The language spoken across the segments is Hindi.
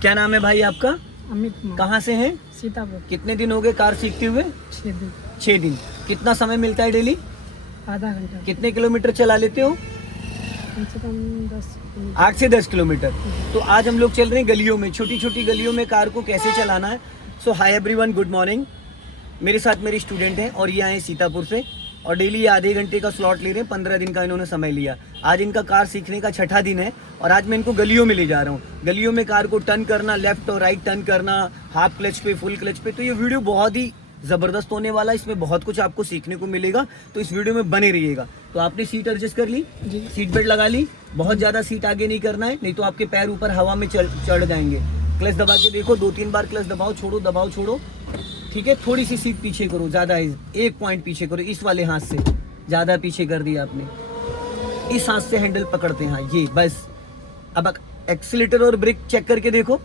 क्या नाम है भाई आपका? अमित कुमार। कहाँ से हैं? सीतापुर। कितने दिन हो गए कार सीखते हुए? 6 दिन। 6 दिन। कितना समय मिलता है डेली? आधा घंटा। कितने किलोमीटर चला लेते हो? कम से कम 10 8 से 10 किलोमीटर। तो आज हम लोग चल रहे हैं गलियों में, छोटी छोटी गलियों में कार को कैसे चलाना है। सो हाय एवरीवन, गुड मॉर्निंग। मेरे साथ मेरी स्टूडेंट हैं और ये आए सीतापुर से और डेली ये आधे घंटे का स्लॉट ले रहे हैं। 15 दिन का इन्होंने समय लिया। आज इनका कार सीखने का 6ठा दिन है और आज मैं इनको गलियों में ले जा रहा हूँ। गलियों में कार को टर्न करना, लेफ्ट और राइट टर्न करना, हाफ क्लच पे, फुल क्लच पे। तो ये वीडियो बहुत ही ज़बरदस्त होने वाला है, इसमें बहुत कुछ आपको सीखने को मिलेगा। तो इस वीडियो में बने रहिएगा। तो आपने सीट एडजस्ट कर ली, सीट बेल्ट लगा ली, बहुत ज़्यादा सीट आगे नहीं करना है, नहीं तो आपके पैर ऊपर हवा में चढ़ जाएंगे। क्लच दबा के देखो, 2-3 बार क्लच दबाओ छोड़ो, दबाओ छोड़ो, ठीक है। थोड़ी सी सीट पीछे करो, ज़्यादा 1 पॉइंट पीछे करो, इस वाले हाथ से ज़्यादा पीछे कर दिया आपने। इस हाथ से हैंडल पकड़ते हैं, हाँ ये बस। अब एक्सीलेटर और ब्रेक चेक करके देखो,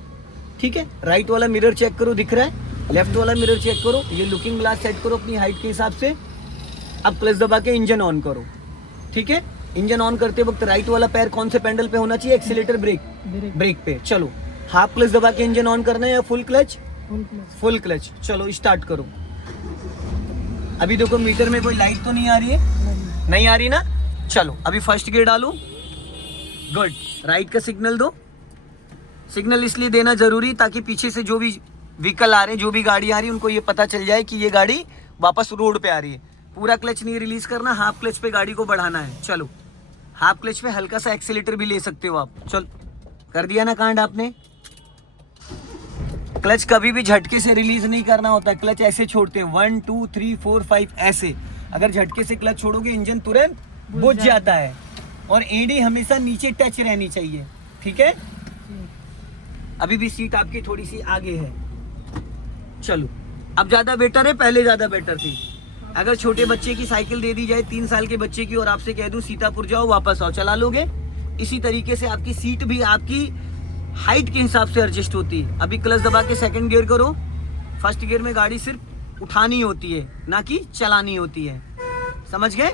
ठीक है। राइट वाला मिरर चेक करो, दिख रहा है? लेफ्ट वाला मिरर चेक करो, ये लुकिंग ग्लास सेट करो अपनी हाइट के हिसाब से। अब क्लच दबा के इंजन ऑन करो, ठीक है। इंजन ऑन करते वक्त राइट वाला पैर कौन से पैडल पे होना चाहिए? एक्सीलेटर, ब्रेक पे। चलो, हाफ क्लच दबा के इंजन ऑन करना है या फुल क्लच? Full clutch. चलो स्टार्ट करो। अभी देखो मीटर में कोई लाइट तो नहीं आ रही है? नहीं आ रही ना? चलो अभी फर्स्ट गियर डालो, गुड। राइट का सिग्नल दो। सिग्नल इसलिए देना जरूरी ताकि पीछे से जो भी व्हीकल आ रहे हैं, जो भी गाड़ी आ रही है, उनको ये पता चल जाए कि ये गाड़ी वापस रोड पे आ रही है। पूरा क्लच नहीं रिलीज करना, हाफ क्लच पे गाड़ी को बढ़ाना है। चलो, हाफ क्लच पे हल्का सा एक्सीलेटर भी ले सकते हो आप। चल, कर दिया ना कांड आपने? क्लच कभी भी झटके से रिलीज नहीं करना होता है, क्लच ऐसे छोड़ते हैं 1 2 3 4 5 ऐसे। अगर झटके से क्लच छोड़ोगे इंजन तुरंत बुझ जाता है और एड़ी हमेशा नीचे टच रहनी चाहिए, ठीक है। अभी भी सीट आपकी थोड़ी सी आगे है। चलो, अब ज्यादा बेटर है, पहले ज्यादा बेटर थी। अगर छोटे बच्चे की साइकिल दे दी जाए, 3 साल के बच्चे की, और आपसे कह दूं सीतापुर जाओ वापस आओ, चला लोगे? इसी तरीके से आपकी सीट भी आपकी हाइट के हिसाब से एडजस्ट होती है। अभी क्लच दबा के सेकंड गियर करो। फर्स्ट गियर में गाड़ी सिर्फ उठानी होती है, ना कि चलानी होती है, समझ गए?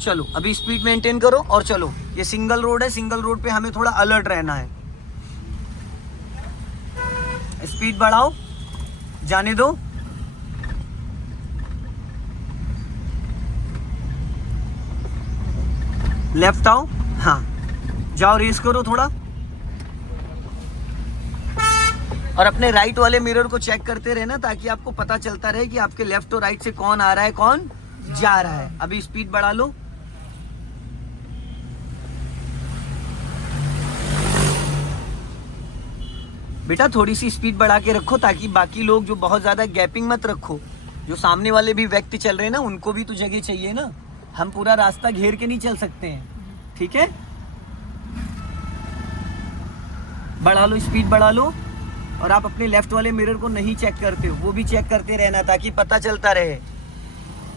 चलो अभी स्पीड मेंटेन करो और चलो। ये सिंगल रोड है, सिंगल रोड पे हमें थोड़ा अलर्ट रहना है। स्पीड बढ़ाओ, जाने दो। लेफ्ट आओ, हाँ जाओ, रेस करो थोड़ा। और अपने राइट वाले मिरर को चेक करते रहना ताकि आपको पता चलता रहे कि आपके लेफ्ट और राइट से कौन आ रहा है, कौन जा रहा है। अभी स्पीड बढ़ा लो। बेटा थोड़ी सी स्पीड बढ़ा के रखो ताकि बाकी लोग, जो बहुत ज्यादा गैपिंग मत रखो, जो सामने वाले भी व्यक्ति चल रहे हैं ना, उनको भी तो जगह चाहिए ना। हम पूरा रास्ता घेर के नहीं चल सकते हैं, ठीक है। बढ़ा लो, स्पीड बढ़ा लो। और आप अपने लेफ्ट वाले मिरर को नहीं चेक करते हो, वो भी चेक करते रहना ताकि पता चलता रहे।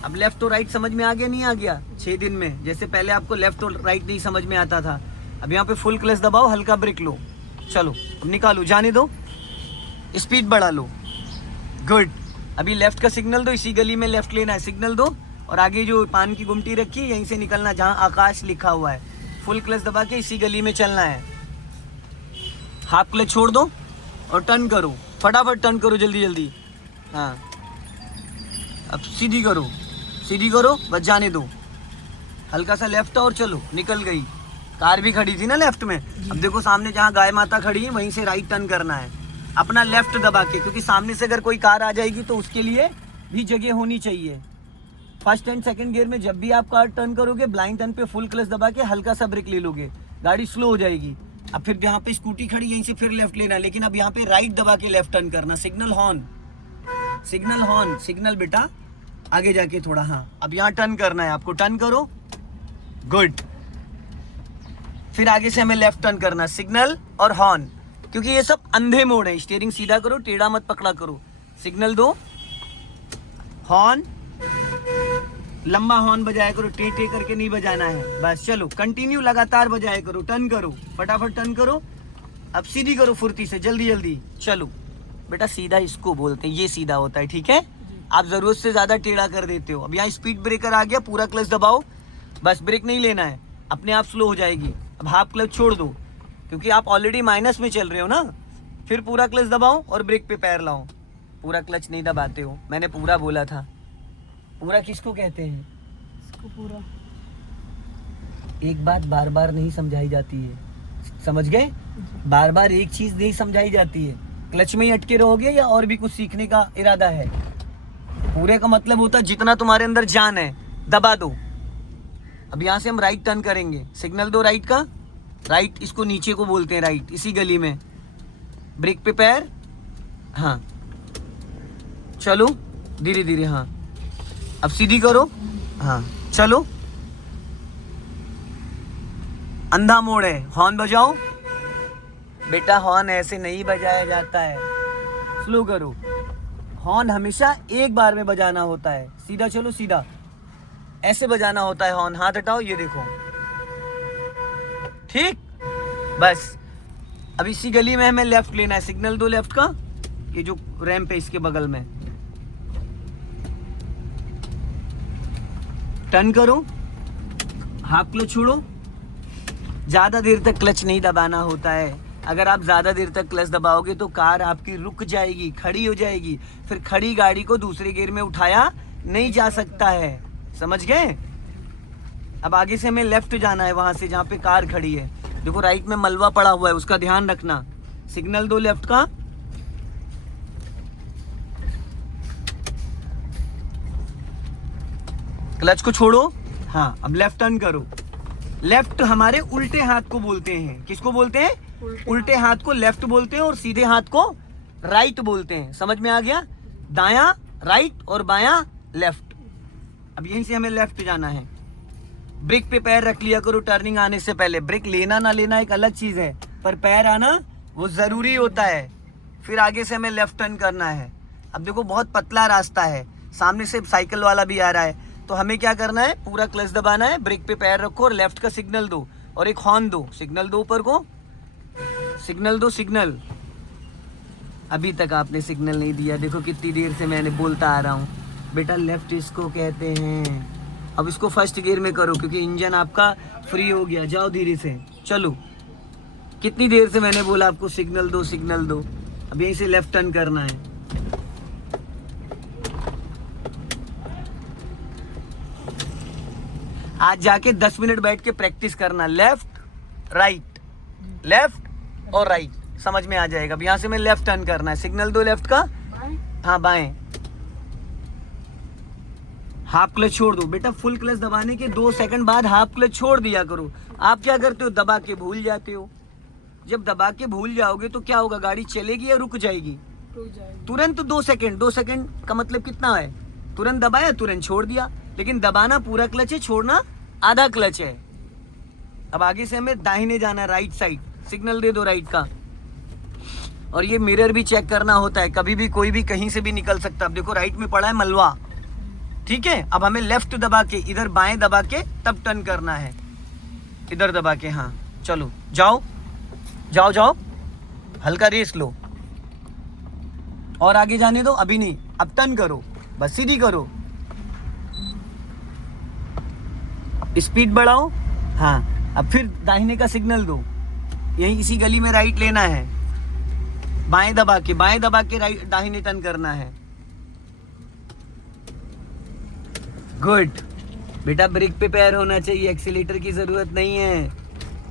अब लेफ्ट और राइट समझ में आ गया, नहीं आ गया? 6 दिन में, जैसे पहले आपको लेफ्ट और राइट नहीं समझ में आता था। अब यहाँ पे फुल क्लच दबाओ, हल्का ब्रेक लो। चलो अब निकालो, जाने दो, स्पीड बढ़ा लो, गुड। अभी लेफ्ट का सिग्नल दो, इसी गली में लेफ्ट लेना है, सिग्नल दो। और आगे जो पान की गुमटी रखी है यहीं से निकलना, जहाँ आकाश लिखा हुआ है। फुल क्लच दबा के इसी गली में चलना है। हाफ क्लच छोड़ दो और टर्न करो, फटाफट टर्न करो, जल्दी जल्दी। हाँ, अब सीधी करो, सीधी करो, बस जाने दो। हल्का सा लेफ्ट और चलो, निकल गई। कार भी खड़ी थी ना लेफ्ट में। अब देखो सामने जहाँ गाय माता खड़ी है वहीं से राइट टर्न करना है, अपना लेफ्ट दबा के, क्योंकि सामने से अगर कोई कार आ जाएगी तो उसके लिए भी जगह होनी चाहिए। फर्स्ट एंड सेकंड गियर में जब भी आप कार टर्न करोगे, ब्लाइंड टर्न पे फुल क्लच दबा के हल्का सा ब्रेक ले लोगे, गाड़ी स्लो हो जाएगी। अब फिर जहाँ पे स्कूटी खड़ी यहीं से फिर लेफ्ट लेना, लेकिन अब यहाँ पे राइट दबा के लेफ्ट टर्न करना। Signal horn, signal horn, signal बेटा आगे जाके थोड़ा। हाँ, अब यहाँ टर्न करना है आपको, टर्न करो, गुड। फिर आगे से हमें लेफ्ट टर्न करना, सिग्नल और हॉर्न, क्योंकि ये सब अंधे मोड़ है। स्टीयरिंग सीधा करो, टेढ़ा मत पकड़ा करो। सिग्नल दो, हॉर्न, लंबा हॉर्न बजाया करो, टे टे करके नहीं बजाना है बस। चलो कंटिन्यू लगातार बजाया करो, टर्न करो, फटाफट टर्न करो। अब सीधी करो फुर्ती से, जल्दी जल्दी। चलो बेटा, सीधा इसको बोलते हैं, ये सीधा होता है, ठीक है। आप जरूरत से ज्यादा टेढ़ा कर देते हो। अब यहाँ स्पीड ब्रेकर आ गया, पूरा क्लच दबाओ, बस ब्रेक नहीं लेना है, अपने आप स्लो हो जाएगी। अब हाफ क्लच छोड़ दो, क्योंकि आप ऑलरेडी माइनस में चल रहे हो ना, फिर पूरा क्लच दबाओ और ब्रेक पे पैर लाओ। पूरा क्लच नहीं दबाते हो, मैंने पूरा बोला था। पूरा किसको कहते हैं? इसको पूरा। एक बात बार बार नहीं समझाई जाती है, समझ गए? बार बार एक चीज नहीं समझाई जाती है। क्लच में ही अटके रहोगे या और भी कुछ सीखने का इरादा है? पूरे का मतलब होता है जितना तुम्हारे अंदर जान है दबा दो। अब यहाँ से हम राइट टर्न करेंगे, सिग्नल दो राइट का। राइट इसको नीचे को बोलते हैं, राइट इसी गली में। ब्रेक पे पैर, हाँ चलो धीरे धीरे, हाँ अब सीधी करो, हाँ चलो। अंधा मोड़ है, हॉर्न बजाओ। बेटा हॉर्न ऐसे नहीं बजाया जाता है, स्लो करो। हॉर्न हमेशा एक बार में बजाना होता है। सीधा चलो, सीधा ऐसे बजाना होता है हॉर्न। हाथ हटाओ, ये देखो, ठीक। बस अब इसी गली में हमें लेफ्ट लेना है, सिग्नल दो लेफ्ट का। ये जो रैंप है इसके बगल में, टर्न करो, हाफ क्लच छोड़ो। ज्यादा देर तक क्लच नहीं दबाना होता है। अगर आप ज्यादा देर तक क्लच दबाओगे तो कार आपकी रुक जाएगी, खड़ी हो जाएगी। फिर खड़ी गाड़ी को दूसरे गियर में उठाया नहीं जा सकता है, समझ गए? अब आगे से हमें लेफ्ट जाना है, वहां से जहाँ पे कार खड़ी है। देखो राइट में मलबा पड़ा हुआ है, उसका ध्यान रखना। सिग्नल दो लेफ्ट का, क्लच को छोड़ो, हाँ अब लेफ्ट टर्न करो। लेफ्ट हमारे उल्टे हाथ को बोलते हैं। किसको बोलते हैं? उल्टे हाथ को लेफ्ट बोलते हैं और सीधे हाथ को राइट बोलते हैं। समझ में आ गया? दायां राइट और बायां लेफ्ट। अब यहीं से हमें लेफ्ट जाना है। ब्रेक पे पैर रख लिया करो टर्निंग आने से पहले। ब्रेक लेना ना लेना एक अलग चीज है, पर पैर आना वो जरूरी होता है। फिर आगे से हमें लेफ्ट टर्न करना है। अब देखो बहुत पतला रास्ता है, सामने से साइकिल वाला भी आ रहा है, तो हमें क्या करना है? पूरा क्लच दबाना है, ब्रेक पे पैर रखो और लेफ्ट का सिग्नल दो और एक हॉर्न दो। सिग्नल दो ऊपर को, सिग्नल दो, सिग्नल। अभी तक आपने सिग्नल नहीं दिया, देखो कितनी देर से मैंने बोलता आ रहा हूँ। बेटा लेफ्ट इसको कहते हैं। अब इसको फर्स्ट गियर में करो क्योंकि इंजन आपका फ्री हो गया। जाओ धीरे से, चलो। कितनी देर से मैंने बोला आपको सिग्नल दो, सिग्नल दो। अब यहीं से लेफ्ट टर्न करना है। आज जाके 10 मिनट बैठ के प्रैक्टिस करना, लेफ्ट राइट, लेफ्ट और राइट, समझ में आ जाएगा। अब यहाँ से मैं लेफ्ट टर्न करना है। सिग्नल दो लेफ्ट का, हाँ बाएं। हाफ क्लच छोड़ दो। बेटा फुल क्लच दबाने के 2 सेकंड बाद हाफ क्लच छोड़ दिया करो। आप क्या करते हो? दबा के भूल जाते हो। जब दबा के भूल जाओगे तो क्या होगा? गाड़ी चलेगी या रुक जाएगी? तुरंत 2 सेकंड। 2 सेकंड का मतलब कितना है? तुरंत दबाया, तुरंत छोड़ दिया। लेकिन दबाना पूरा क्लच है, छोड़ना आधा क्लच है। अब आगे से हमें दाहिने जाना, राइट साइड। सिग्नल दे दो राइट का। और ये मिरर भी चेक करना होता है, कभी भी कोई भी कहीं से भी निकल सकता है। अब देखो राइट में पड़ा है मलवा, ठीक है। अब हमें लेफ्ट दबा के, इधर बाएं दबा के तब टर्न करना है। इधर दबा के, हाँ चलो जाओ जाओ जाओ, हल्का रेस लो और आगे जाने दो। अभी नहीं, अब टर्न करो, बस सीधी करो, स्पीड बढ़ाओ। हाँ अब फिर दाहिने का सिग्नल दो। यहीं इसी गली में राइट लेना है। बाएं दबा के राइट दाहिने टर्न करना है। गुड बेटा, ब्रेक पे पैर होना चाहिए, एक्सीलेटर की जरूरत नहीं है।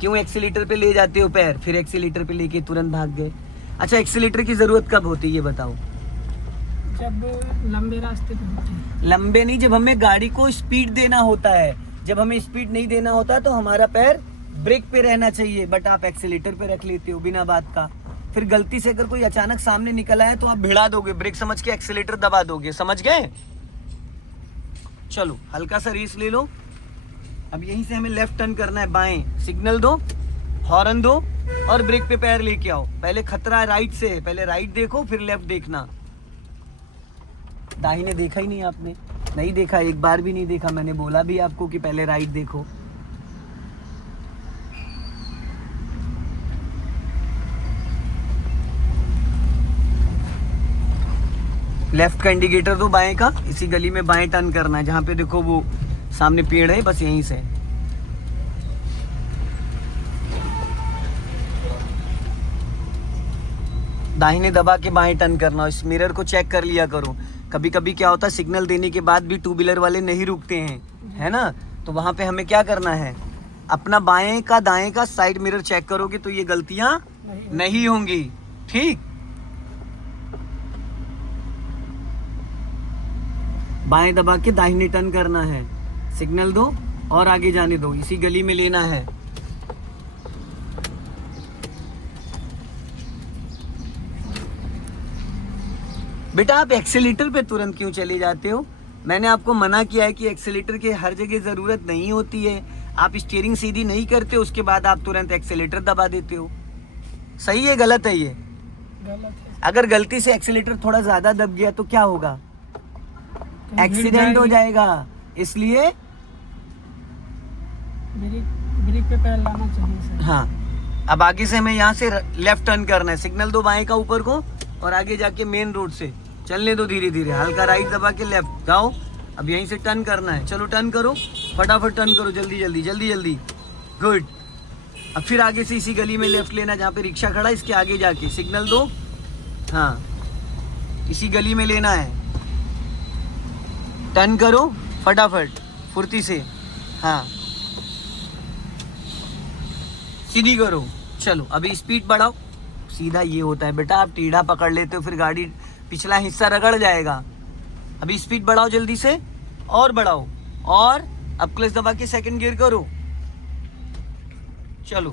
क्यों एक्सीलेटर पे ले जाते हो पैर? फिर एक्सीलेटर पे लेके तुरंत भाग गए। अच्छा एक्सीलेटर की जरूरत कब होती है ये बताओ? जब लंबे रास्ते पे होते हैं। लंबे नहीं, जब हमें गाड़ी को स्पीड देना होता है। जब हमें स्पीड नहीं देना होता तो हमारा पैर ब्रेक पे रहना चाहिए, बट आप एक्सीलेटर पे रख लेते हो बिना बात का। फिर गलती से अगर कोई अचानक सामने निकल आया तो आप भिड़ा दोगे, ब्रेक समझ के एक्सीलेटर दबा दोगे। समझ गए? चलो हल्का सा रेस ले लो। अब यहीं से हमें लेफ्ट टर्न करना है, बाएं। सिग्नल दो, हॉर्न दो और ब्रेक पे पैर लेके आओ। पहले खतरा है राइट से, पहले राइट देखो फिर लेफ्ट देखना। दाहिने देखा ही नहीं आपने? नहीं देखा, एक बार भी नहीं देखा। मैंने बोला भी आपको कि पहले राइट देखो। लेफ्ट का इंडिकेटर दो बाएं का। इसी गली में बाएं टर्न करना है, जहां पे देखो वो सामने पेड़ है, बस यहीं से। दाहिने दबा के बाएं टर्न करना। इस मिरर को चेक कर लिया करो। कभी कभी क्या होता है, सिग्नल देने के बाद भी टू व्हीलर वाले नहीं रुकते हैं, है ना। तो वहाँ पे हमें क्या करना है, अपना बाएं का दाएं का साइड मिरर चेक करोगे तो ये गलतियां नहीं होंगी। ठीक, बाएं दबा के दाहिने टर्न करना है, सिग्नल दो और आगे जाने दो। इसी गली में लेना है। बेटा आप एक्सीलेटर पे तुरंत क्यों चले जाते हो? मैंने आपको मना किया है कि एक्सीलेटर की हर जगह ज़रूरत नहीं होती है। आप स्टीयरिंग सीधी नहीं करते, उसके बाद आप तुरंत एक्सीलेटर दबा देते हो। सही है गलत है ये? गलत है। अगर गलती से एक्सीलेटर थोड़ा ज़्यादा दब गया तो क्या होगा? कहीं एक्सीडेंट हो गिर जाएगा। इसलिए ब्रेक पे पैर लाना चाहिए सर। हाँ, अब आगे से हमें यहाँ से लेफ्ट टर्न करना है। सिग्नल दो बाएं का ऊपर को और आगे जाके मेन रोड से चलने दो धीरे धीरे। हल्का राइट दबा के लेफ्ट जाओ। अब यहीं से टर्न करना है। चलो टर्न करो, फटाफट टर्न करो, जल्दी जल्दी जल्दी जल्दी। गुड। अब फिर आगे से इसी गली में लेफ्ट लेना जहाँ पे रिक्शा खड़ा है, इसके आगे जाके सिग्नल दो। हाँ, इसी गली में लेना है। टर्न करो फटाफट फुर्ती से। हाँ, सीधी करो। चलो अभी स्पीड बढ़ाओ। सीधा ये होता है बेटा, आप टीढ़ा पकड़ लेते हो फिर गाड़ी पिछला हिस्सा रगड़ जाएगा। अभी स्पीड बढ़ाओ जल्दी से, और बढ़ाओ। और अब क्लच दबा के सेकंड गियर करो। चलो,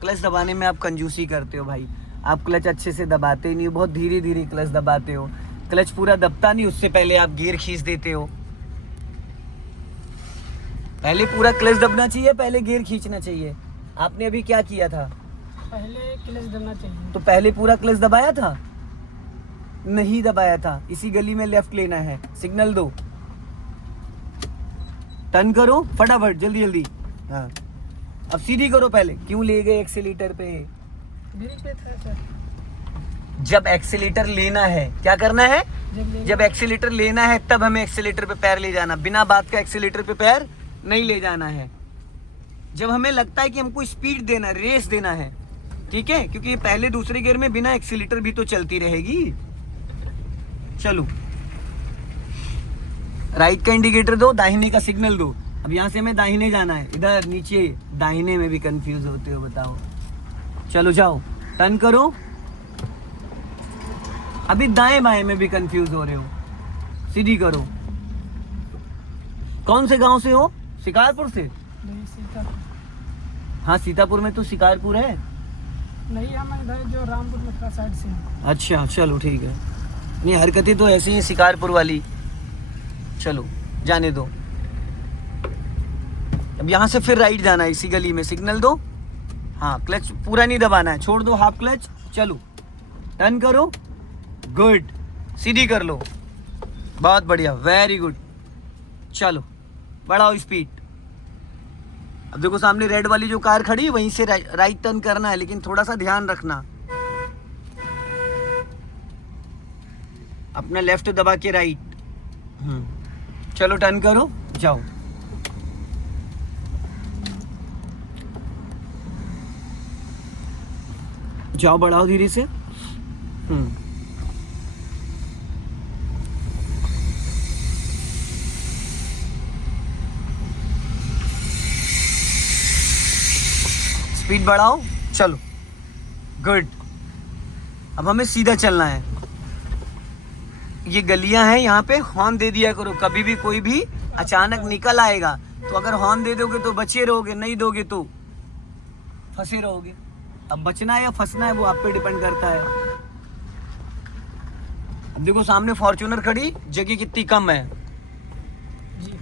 क्लच दबाने में आप कंजूसी करते हो भाई। आप क्लच अच्छे से दबाते ही नहीं हो, बहुत धीरे धीरे क्लच दबाते हो। क्लच पूरा दबता नहीं, उससे पहले आप गियर खींच देते हो। पहले पूरा क्लच दबना चाहिए, पहले गियर खींचना चाहिए। आपने अभी क्या किया था? पहले क्लच दबना चाहिए। तो पहले पूरा क्लच दबाया था? नहीं दबाया था। इसी गली में लेफ्ट लेना है। सिग्नल दो, टर्न करो फटाफट जल्दी जल्दी। हाँ, अब सीधी करो। पहले क्यों ले गए एक्सीलेटर पे? ब्रेक पे था सर। जब एक्सीलेटर लेना है, क्या करना है? जब जब एक्सीलेटर लेना है तब हमें एक्सीलेटर पे पैर ले जाना। बिना बात का एक्सीलेटर पे पैर नहीं ले जाना है। जब हमें लगता है कि हमको स्पीड देना, रेस देना है, ठीक है, क्योंकि ये पहले दूसरे गियर में बिना एक्सीलेटर भी तो चलती रहेगी। चलो, राइट का इंडिकेटर दो, दाहिने का सिग्नल दो। अब यहाँ से हमें दाहिने जाना है। इधर नीचे दाहिने में भी कंफ्यूज होते हो, बताओ। चलो जाओ, टर्न करो। अभी दाएं बाएं में भी कंफ्यूज हो रहे हो, सीधी करो। कौन से गांव से हो? शिकारपुर से? नहीं, सीतापुर। हाँ, सीतापुर में तो शिकारपुर है। नहीं, हम इधर जो रामपुर मथुरा साइड से हैं। अच्छा चलो ठीक है। नहीं, हरकतें तो ऐसी हैं शिकारपुर वाली। चलो जाने दो। अब यहाँ से फिर राइट जाना है, इसी गली में सिग्नल दो। हाँ, क्लच पूरा नहीं दबाना है, छोड़ दो हाफ क्लच। चलो टर्न करो। गुड, सीधी कर लो। बहुत बढ़िया, वेरी गुड। चलो बढ़ाओ स्पीड। अब देखो सामने रेड वाली जो कार खड़ी है, वहीं से राइट टर्न करना है, लेकिन थोड़ा सा ध्यान रखना। अपना लेफ्ट दबा के राइट। चलो टर्न करो, जाओ। जाओ, बढ़ाओ धीरे से। स्पीड बढ़ाओ। चलो गुड। अब हमें सीधा चलना है। ये गलियां हैं, यहाँ पे हॉर्न दे दिया करो। कभी भी कोई भी अचानक निकल आएगा तो अगर हॉर्न दे दोगे तो बचे रहोगे, नहीं दोगे तो फंसे रहोगे। अब बचना है या फंसना है वो आप पे डिपेंड करता है। अब देखो सामने फॉर्च्यूनर खड़ी, जगह कितनी कम है। जी।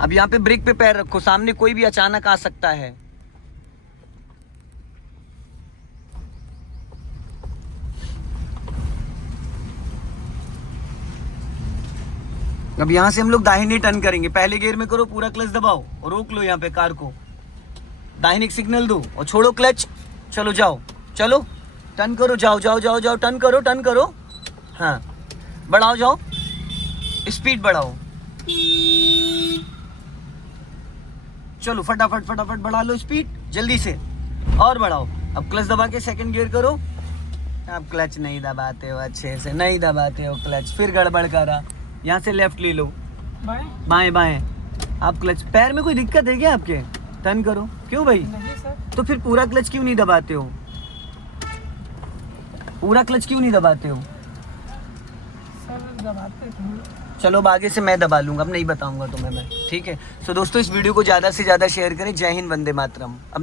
अब यहाँ पे ब्रेक पे पैर रखो, सामने कोई भी अचानक आ सकता है। अब यहाँ से हम लोग दाहिने टर्न करेंगे। पहले गियर में करो, पूरा क्लच दबाओ और रोक लो यहाँ पे कार को। दाहिने सिग्नल दो और छोड़ो क्लच। चलो जाओ, चलो टर्न करो, जाओ जाओ जाओ जाओ, टर्न करो टर्न करो। हाँ, बढ़ाओ, जाओ स्पीड बढ़ाओ। चलो फटाफट फटाफट बढ़ा लो स्पीड जल्दी से, और बढ़ाओ। अब क्लच दबा के सेकंड गियर करो। आप क्लच नहीं दबाते हो अच्छे से, नहीं दबाते हो क्लच, फिर गड़बड़ करा। यहाँ से लेफ्ट ले लो, बाएं बाएं बाएं। आप क्लच, पैर में कोई दिक्कत है क्या आपके? टर्न करो। क्यों भाई? नहीं सर, तो फिर पूरा क्लच क्यों नहीं दबाते हो? पूरा क्लच क्यों नहीं दबाते हो? सर दबाते थे। चलो अब आगे से मैं दबा लूंगा, अब नहीं बताऊंगा तुम्हें मैं, ठीक है। सो दोस्तों इस वीडियो को ज़्यादा से ज़्यादा शेयर करें। जय हिंद, वंदे मातरम। अब